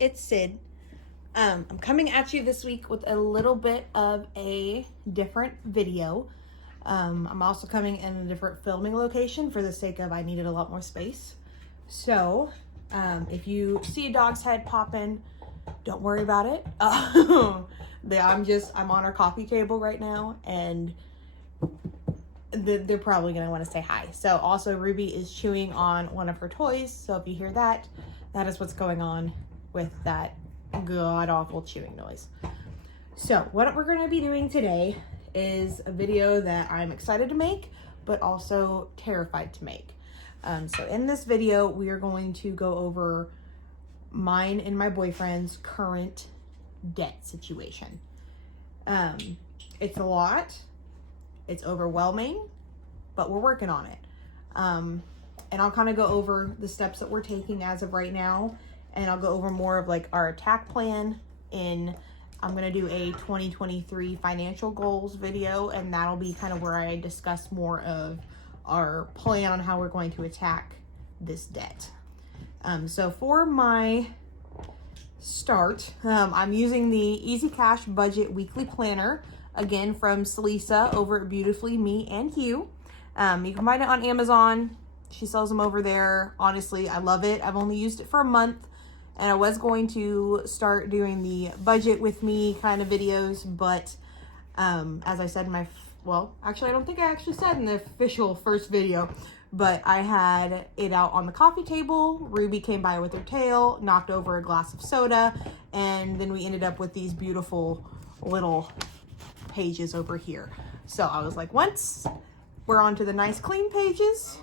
it's Sid. I'm coming at you this week with a little bit of a different video. I'm also coming in a different filming location for the sake of I needed a lot more space. So, if you see a dog's head popping, don't worry about it. I'm on our coffee table right now, and they're probably going to want to say hi. So also Ruby is chewing on one of her toys. So if you hear that, that is what's going on with that god awful chewing noise. So what we're going to be doing today is a video that I'm excited to make, but also terrified to make. So in this video, we are going to go over mine and my boyfriend's current debt situation. It's a lot. It's overwhelming, but we're working on it. And I'll kind of go over the steps that we're taking as of right now. And I'll go over more of like our attack plan I'm going to do a 2023 financial goals video. And that'll be kind of where I discuss more of our plan on how we're going to attack this debt. So for my start, I'm using the Easy Cash Budget Weekly Planner. Again, from Celisa over at Beautifully Me and Hugh. You can find it on Amazon. She sells them over there. Honestly, I love it. I've only used it for a month, and I was going to start doing the budget with me kind of videos, but as I said in actually, I don't think I actually said in the official first video, but I had it out on the coffee table. Ruby came by with her tail, knocked over a glass of soda, and then we ended up with these beautiful little pages over here. So I was like, once we're on to the nice clean pages,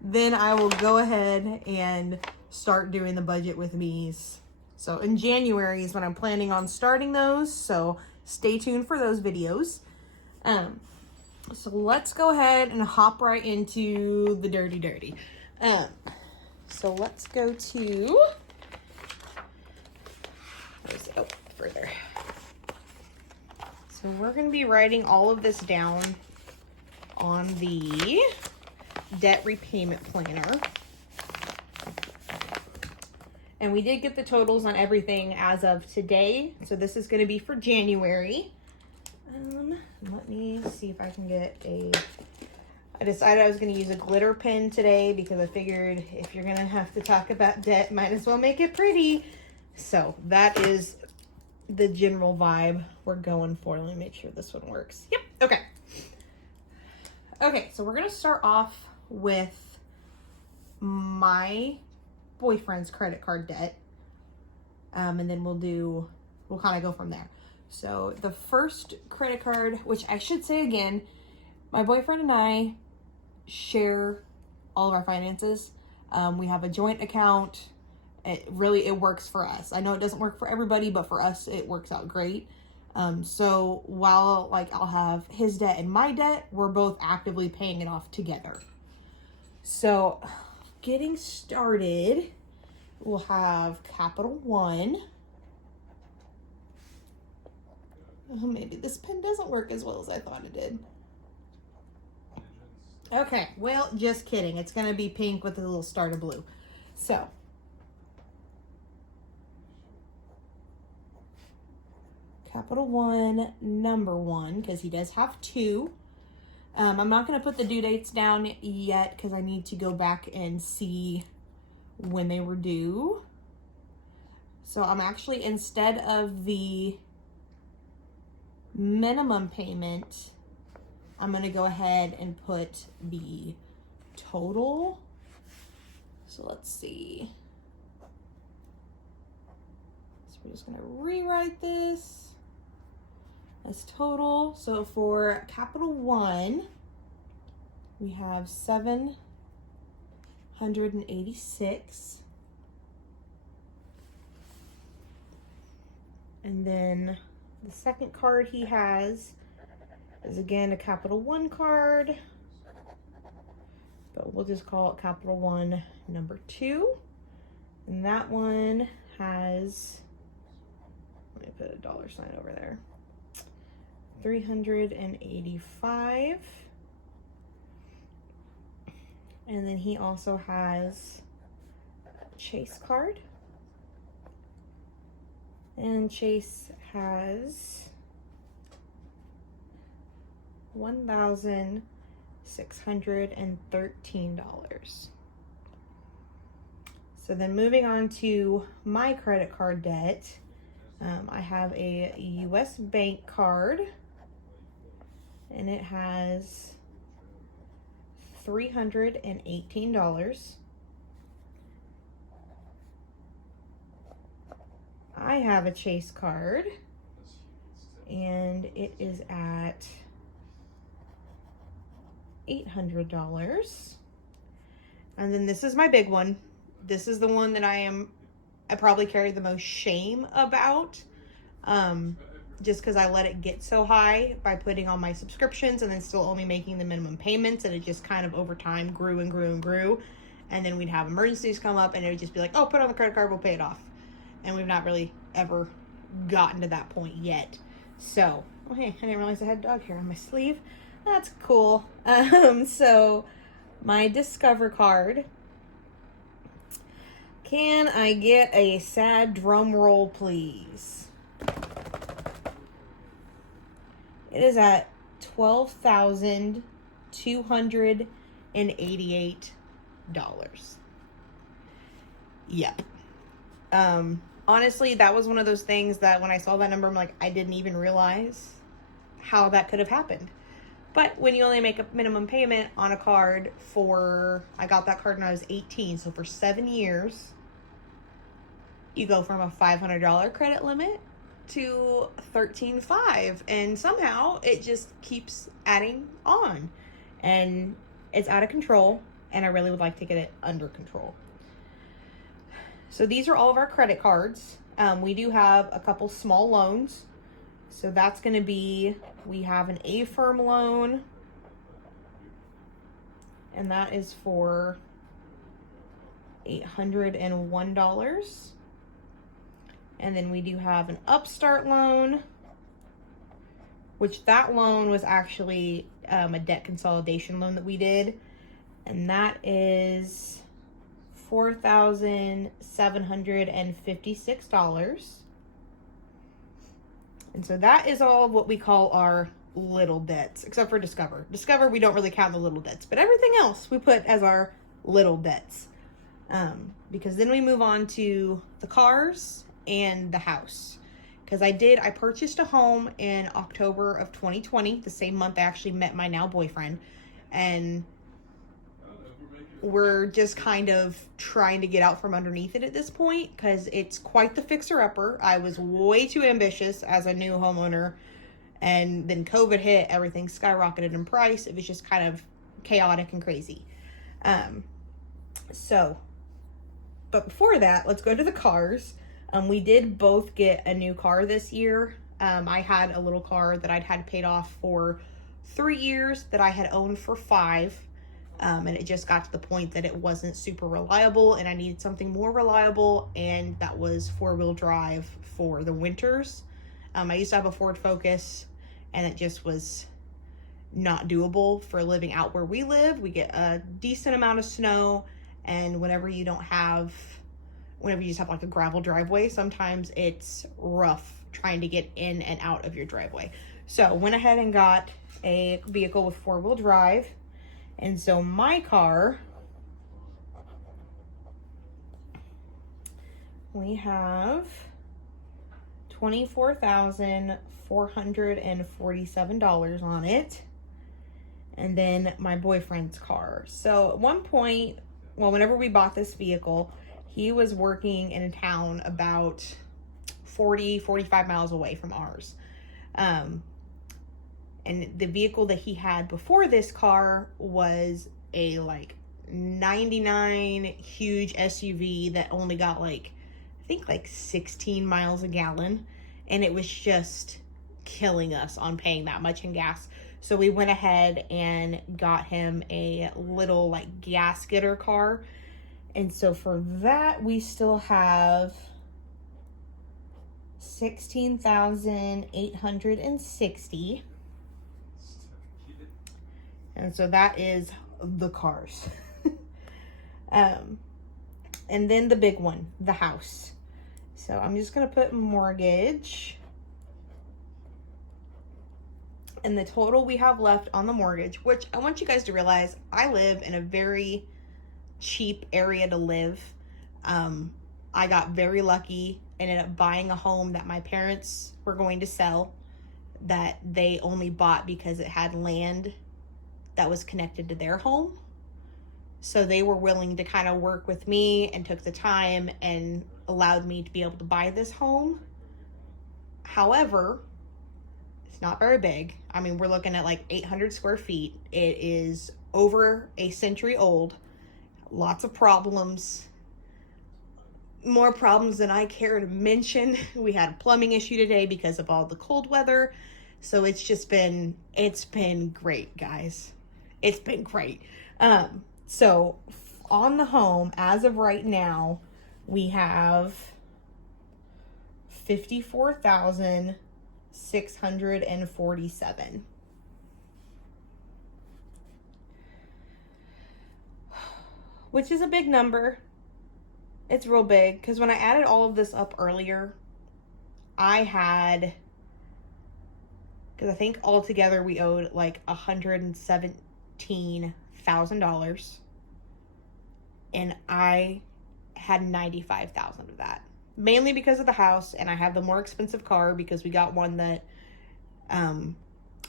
then I will go ahead and start doing the budget with me's. So in January is when I'm planning on starting those, so stay tuned for those videos. So let's go ahead and hop right into the dirty. So let's go to, where's it? Oh, further. So we're going to be writing all of this down on the debt repayment planner. And we did get the totals on everything as of today. So this is going to be for January. Let me see if I can get I decided I was going to use a glitter pen today because I figured if you're going to have to talk about debt, might as well make it pretty. So that is the general vibe we're going for. Let me make sure this one works. Yep. Okay, so we're going to start off with my boyfriend's credit card debt. And then we'll kind of go from there. So the first credit card, which I should say again, my boyfriend and I share all of our finances. We have a joint account. It works for us. I know it doesn't work for everybody, but for us, it works out great. So while I'll have his debt and my debt, we're both actively paying it off together. So getting started, we'll have Capital One. Oh, maybe this pen doesn't work as well as I thought it did. Okay, well, just kidding. It's going to be pink with a little start of blue. So Capital One, number one, because he does have two. I'm not going to put the due dates down yet because I need to go back and see when they were due. So I'm actually, instead of the minimum payment, I'm going to go ahead and put the total. So let's see. So we're just going to rewrite this as total. So for Capital One, we have $786. And then the second card he has is again a Capital One card, but we'll just call it Capital One number 2. And that one has, let me put a dollar sign over there, $385. And then he also has a Chase card. And Chase has $1,613. So then moving on to my credit card debt, I have a U.S. bank card, and it has $318. I have a Chase card, and it is at $800. And then this is my big one. This is the one that I probably carry the most shame about, just because I let it get so high by putting on my subscriptions and then still only making the minimum payments, and it just kind of over time grew and grew and grew. And then we'd have emergencies come up, and it would just be like, oh, put it on the credit card, we'll pay it off. And we've not really ever gotten to that point yet. So, oh hey, I didn't realize I had a dog hair on my sleeve. That's cool. So my Discover card. Can I get a sad drum roll, please? It is at $12,288. Yep. Honestly, that was one of those things that when I saw that number, I'm like, I didn't even realize how that could have happened. But when you only make a minimum payment on a card I got that card when I was 18, so for 7 years, you go from a $500 credit limit to $13,500, and somehow it just keeps adding on, and it's out of control, and I really would like to get it under control. So these are all of our credit cards. We do have a couple small loans. So that's going to be, we have an A-Firm loan, and that is for $801. And then we do have an Upstart loan, which that loan was actually a debt consolidation loan that we did. And that is $4,756. And so that is all what we call our little debts, except for Discover. Discover, we don't really count the little debts, but everything else we put as our little debts. Because then we move on to the cars and the house. Because I purchased a home in October of 2020, the same month I actually met my now boyfriend. And we're just kind of trying to get out from underneath it at this point, because it's quite the fixer-upper. I was way too ambitious as a new homeowner, and then COVID hit, everything skyrocketed in price. It was just kind of chaotic and crazy. But before that, let's go to the cars. We did both get a new car this year. I had a little car that I'd had paid off for 3 years that I had owned for 5. And it just got to the point that it wasn't super reliable, and I needed something more reliable, and that was 4-wheel drive for the winters. I used to have a Ford Focus, and it just was not doable for living out where we live. We get a decent amount of snow, and whenever you just have like a gravel driveway, sometimes it's rough trying to get in and out of your driveway. So went ahead and got a vehicle with 4-wheel drive. And so my car, we have $24,447 on it. And then my boyfriend's car. So at one point, whenever we bought this vehicle, he was working in a town about 45 miles away from ours. And the vehicle that he had before this car was a 99 huge SUV that only got I think 16 miles a gallon. And it was just killing us on paying that much in gas. So we went ahead and got him a little gas getter car. And so for that, we still have $16,860. And so that is the cars. And then the big one, the house. So I'm just going to put mortgage. And the total we have left on the mortgage, which I want you guys to realize, I live in a very cheap area to live. I got very lucky, ended up buying a home that my parents were going to sell, that they only bought because it had land that was connected to their home. So they were willing to kind of work with me and took the time and allowed me to be able to buy this home. However, it's not very big. I mean, we're looking at like 800 square feet. It is over a century old. Lots of problems. More problems than I care to mention. We had a plumbing issue today because of all the cold weather. So it's been great, guys. It's been great. So on the home, as of right now, we have $54,647. Which is a big number. It's real big, because when I added all of this up earlier, because I think altogether we owed like $117,000, and I had $95,000 of that, mainly because of the house, and I have the more expensive car because we got one that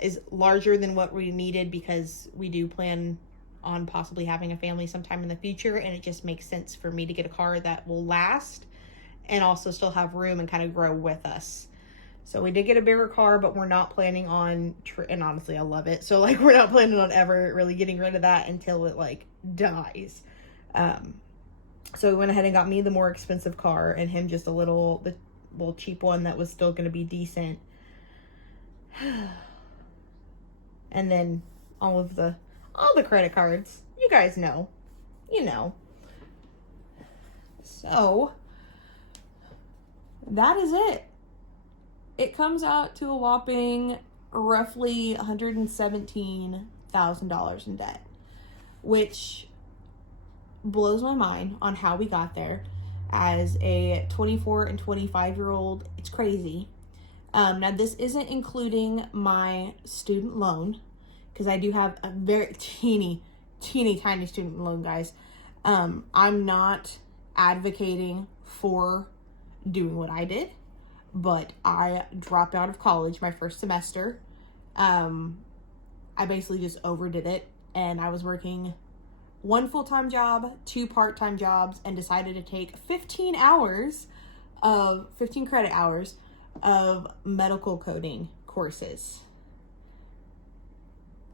is larger than what we needed, because we do plan on possibly having a family sometime in the future, and it just makes sense for me to get a car that will last and also still have room and kind of grow with us. So we did get a bigger car, but we're not planning on, and honestly I love it, so like we're not planning on ever really getting rid of that until it like dies. So we went ahead and got me the more expensive car, and him just the little cheap one that was still going to be decent. And then all the credit cards, you guys know, So that is it. It comes out to a whopping roughly $117,000 in debt, which blows my mind on how we got there. As a 24 and 25-year-old, it's crazy. Now this isn't including my student loan, because I do have a very teeny tiny student loan, guys. I'm not advocating for doing what I did, but I dropped out of college my first semester. I basically just overdid it, and I was working 1 full-time job, 2 part-time jobs, and decided to take 15 credit hours of medical coding courses.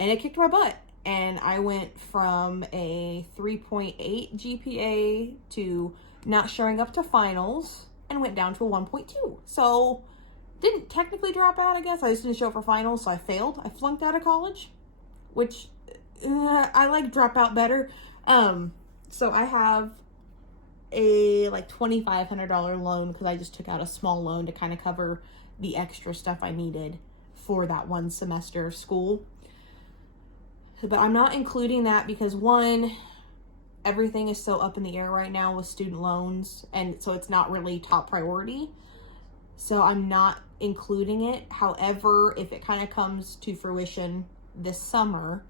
And it kicked my butt. And I went from a 3.8 GPA to not showing up to finals, and went down to a 1.2. So didn't technically drop out, I guess. I just didn't show up for finals, so I failed. I flunked out of college, which I like drop out better. So I have a like $2,500 loan, because I just took out a small loan to kind of cover the extra stuff I needed for that 1 semester of school. But I'm not including that because, one, everything is so up in the air right now with student loans, and so it's not really top priority. So I'm not including it. However, if it kind of comes to fruition this summer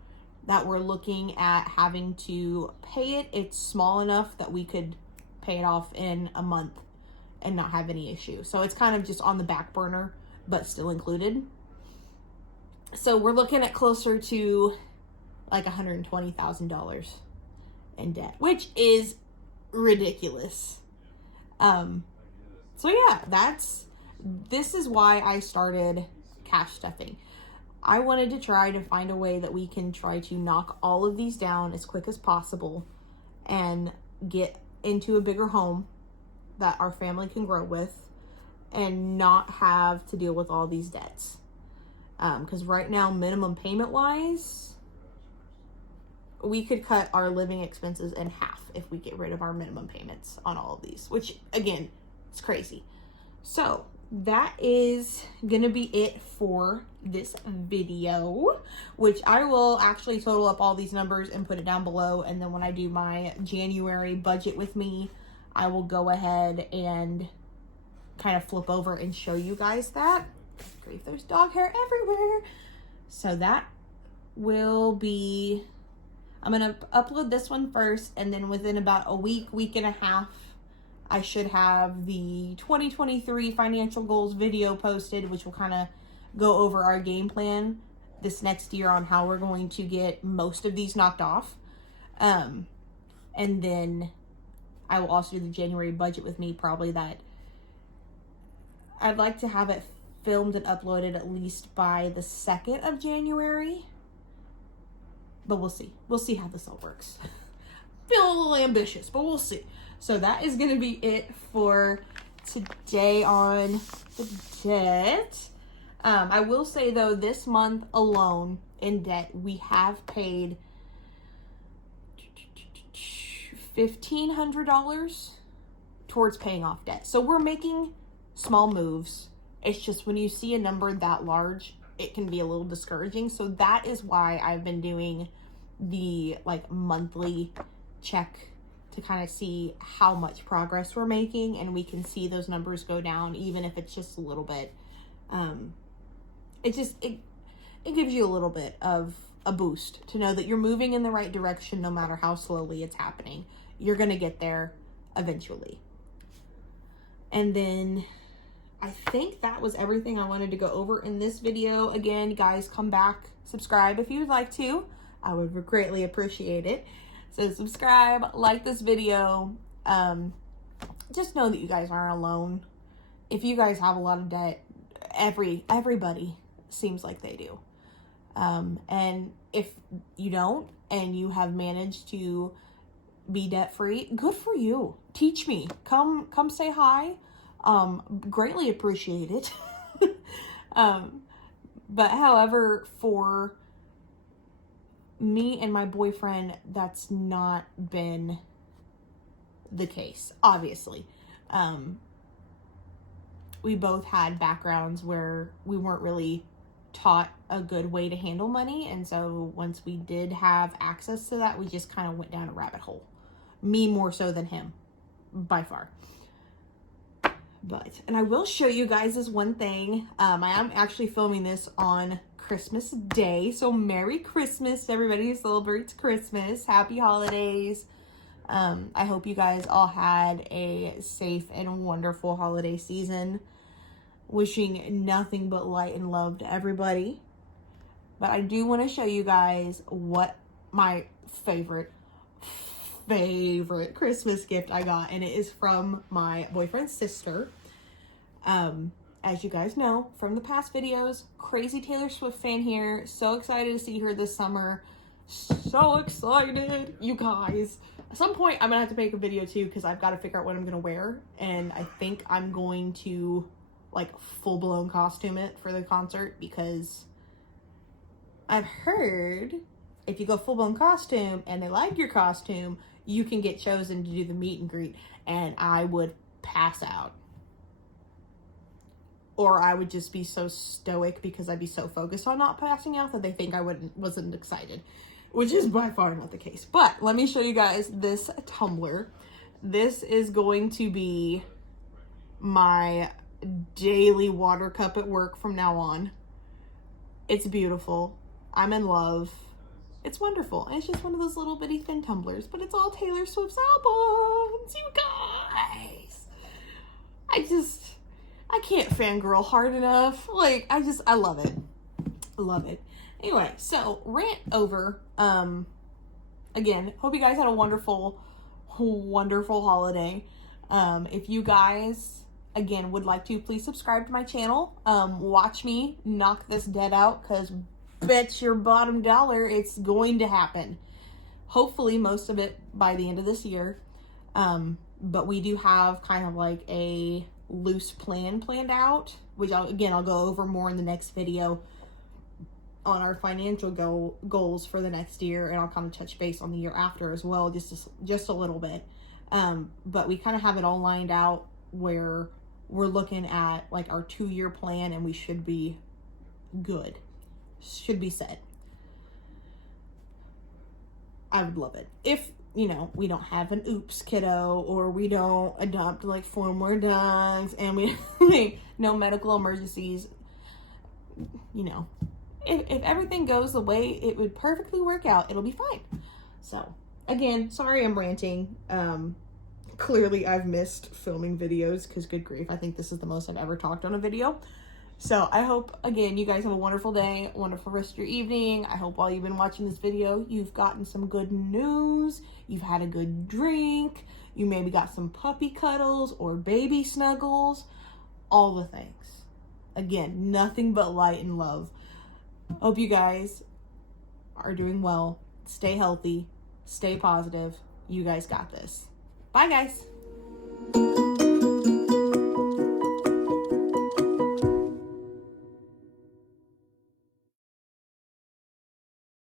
that we're looking at having to pay it, it's small enough that we could pay it off in a month and not have any issue. So it's kind of just on the back burner, but still included. So we're looking at closer to like $120,000 in debt, which is ridiculous. So yeah, this is why I started cash stuffing. I wanted to try to find a way that we can try to knock all of these down as quick as possible and get into a bigger home that our family can grow with and not have to deal with all these debts. Because right now, minimum payment wise, we could cut our living expenses in half if we get rid of our minimum payments on all of these, which again, it's crazy. So that is gonna be it for this video, which I will actually total up all these numbers and put it down below. And then when I do my January budget with me, I will go ahead and kind of flip over and show you guys that. Grief, there's dog hair everywhere. So that will be, I'm going to upload this one first, and then within about a week and a half, I should have the 2023 financial goals video posted, which will kind of go over our game plan this next year on how we're going to get most of these knocked off. And then I will also do the January budget with me, probably that. I'd like to have it filmed and uploaded at least by the 2nd of January. But we'll see. We'll see how this all works. Feel a little ambitious, but we'll see. So that is going to be it for today on the debt. I will say, though, this month alone in debt, we have paid $1,500 towards paying off debt. So we're making small moves. It's just when you see a number that large, it can be a little discouraging. So that is why I've been doing the monthly check to kind of see how much progress we're making, and we can see those numbers go down, even if it's just a little bit. It gives you a little bit of a boost to know that you're moving in the right direction, no matter how slowly it's happening. You're going to get there eventually. And then I think that was everything I wanted to go over in this video. Again, guys, come back, subscribe if you would like to. I would greatly appreciate it. So subscribe, like this video. Just know that you guys aren't alone. If you guys have a lot of debt, everybody seems like they do. And if you don't, and you have managed to be debt free, good for you. Teach me. Come say hi. Greatly appreciate it. But however, for me and my boyfriend, that's not been the case, obviously. We both had backgrounds where we weren't really taught a good way to handle money, and so once we did have access to that, we just kind of went down a rabbit hole. Me more so than him, by far. And I will show you guys this one thing. I am actually filming this on Christmas Day, so Merry Christmas to everybody who celebrates Christmas. Happy holidays. I hope you guys all had a safe and wonderful holiday season. Wishing nothing but light and love to everybody. But I do want to show you guys what my favorite Christmas gift I got, and it is from my boyfriend's sister. As you guys know from the past videos, crazy Taylor Swift fan here. So excited to see her this summer. So excited, you guys. At some point, I'm gonna have to make a video too, because I've got to figure out what I'm gonna wear, and I think I'm going to full-blown costume it for the concert, because I've heard if you go full-blown costume and they like your costume, you can get chosen to do the meet and greet, and I would pass out. Or I would just be so stoic because I'd be so focused on not passing out that they think I wasn't excited, which is by far not the case. But let me show you guys this tumbler. This is going to be my daily water cup at work from now on. It's beautiful. I'm in love. It's wonderful. And it's just one of those little bitty thin tumblers, but it's all Taylor Swift's albums, you guys. I can't fangirl hard enough. I love it. Love it. Anyway, so rant over. Again, hope you guys had a wonderful holiday. If you guys, again, would like to, please subscribe to my channel. Watch me knock this debt out, because bet your bottom dollar it's going to happen. Hopefully most of it by the end of this year. But we do have kind of a loose plan planned out, which I'll go over more in the next video on our financial goals for the next year, and I'll kind of touch base on the year after as well, just a little bit. But we kind of have it all lined out where we're looking at our 2-year plan, and we should be good. Should be set. I would love it. you know, we don't have an oops kiddo, or we don't adopt like 4 more dogs, and we no medical emergencies. You know, if everything goes the way it would perfectly work out, it'll be fine. So again, sorry I'm ranting. Clearly I've missed filming videos because good grief, I think this is the most I've ever talked on a video. So I hope, again, you guys have a wonderful day, a wonderful rest of your evening. I hope while you've been watching this video, you've gotten some good news, you've had a good drink, you maybe got some puppy cuddles or baby snuggles, all the things. Again, nothing but light and love. Hope you guys are doing well. Stay healthy. Stay positive. You guys got this. Bye, guys.